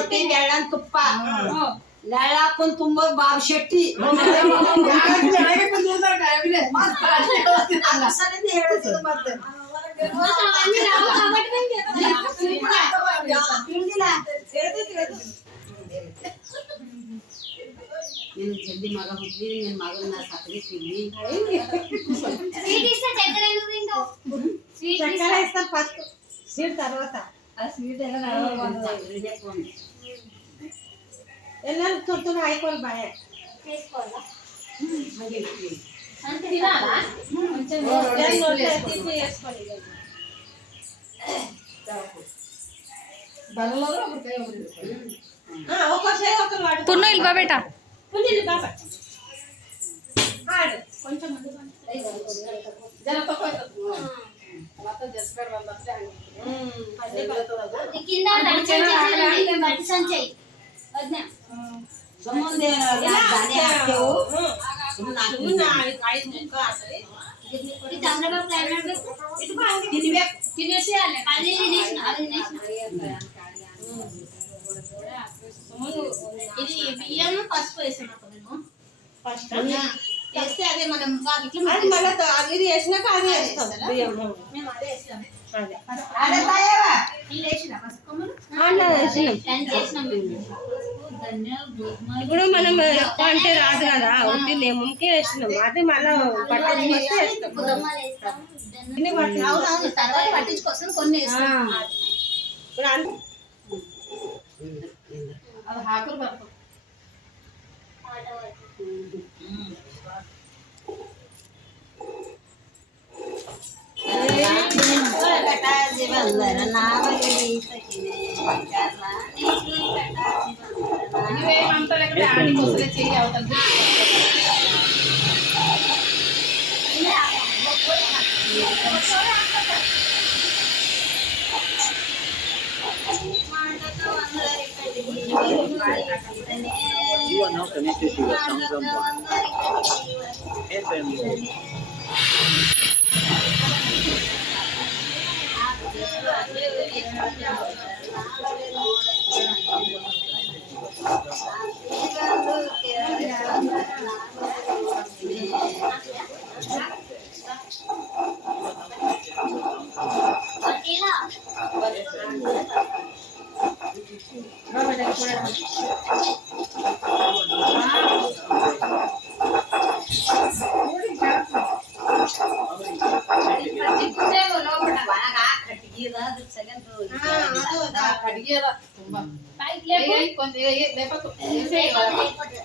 ರೊಟ್ಟಿ ಬೆಳ್ಳನ್ ತುಪ್ಪ ನೆಳ ಹಾಕೊಂಡ್ ತುಂಬ ಬಾಬು ಶೆಟ್ಟಿ ಹೇಳುತ್ತೆ ಮತ್ತೆ ನೀನು ಜಲ್ದಿ ಮಗ ಹುಟ್ಟಿ ನಿನ್ನ ಮಗನ ಸಾಕಲಿಕ್ಕಿಲ್ಲಿ ఫస్ట్ స్వీట్ తర్వాత ఆ స్వీట్ ఎలా ఎలా తొట్టుగా అయిపోవాలి బాయ్ వేసుకోవాలా అంటే తినాలా కొంచెం వేసుకోవాలి బలలో పున్ను ఇల్వా బేటా కొంచెం ఇది బియ్యం పసుపు వేసాము ఫస్ట్ వేస్తే అదే మనం అది వేసినాక అదే వేస్తాం మేము అదే వేస్తాం ఇప్పుడు మనం ఎక్కువ అంటే రాదు కదా ఒకటి లెమన్కి వేసినాం అది మళ్ళీ తర్వాత పట్టించుకోసం కొన్ని అది హాకులు పడుతుంది You are now connected to your SoundDrum One FM.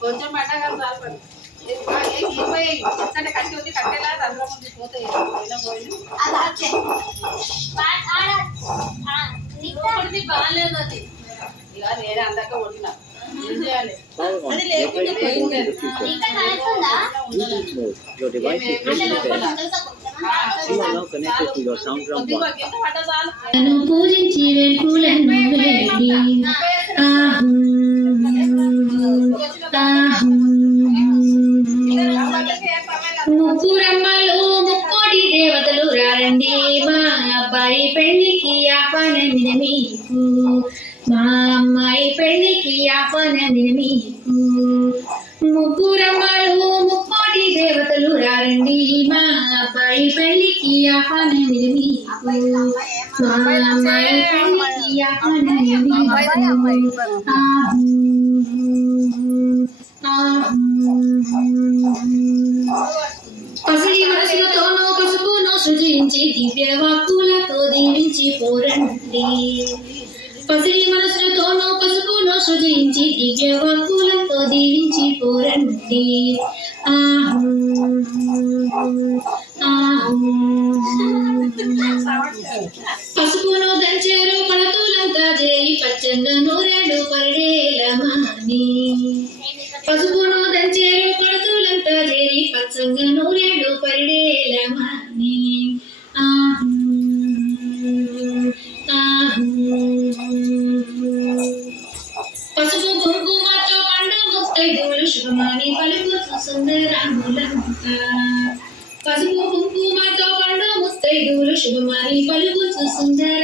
కొంచెం పట్టగా కట్టి ఉంది కట్టేలా అందులో ముందు పోతాయి బాగాలేదు అది ఇక నేనే అందాక కొట్టినా ఏం చేయాలి పూజించి వెల్పులను ముగ్గురమ్మలు ముక్కోటి దేవతలు రారండి మా అబ్బాయి పెళ్లికి ఆహ్వానమిద మీకు మా అమ్మాయి పెళ్లికి ఆహ్వానమిద మీకు ముగ్గురమ్మలు ముక్కోటి దేవతలు రారండి మా అబ్బాయి పెళ్లికి ఆహ్వానమిద మీకు మా అమ్మాయి పెళ్లికి ఆహ్వానమిద మీకు పసిడి మనసులతోనూ పసుపును సృజించి దివ్య వాక్కులతో దీవించి పోరండి పసిడి మనసులతోనూ పసుపును సృజించి దివ్య వాక్కులతో దీవించి పోరండి పసుపును దంచారు పడతులంతా చేయి పచ్చంగా నూరేడు పరిడేలమాని పసుపును దంచారు పడతులంతా చేరి పచ్చంగా నూరేడు పరిడేలమాని పసుపు కుంకుమతో పండు ముత్తైదువులు శుభమాని పలుకుతూ సుందరాములంతా పసుపు కుంకుమతో పండు ముత్తైదువులు శుభమాని పలుకుతూ సుందర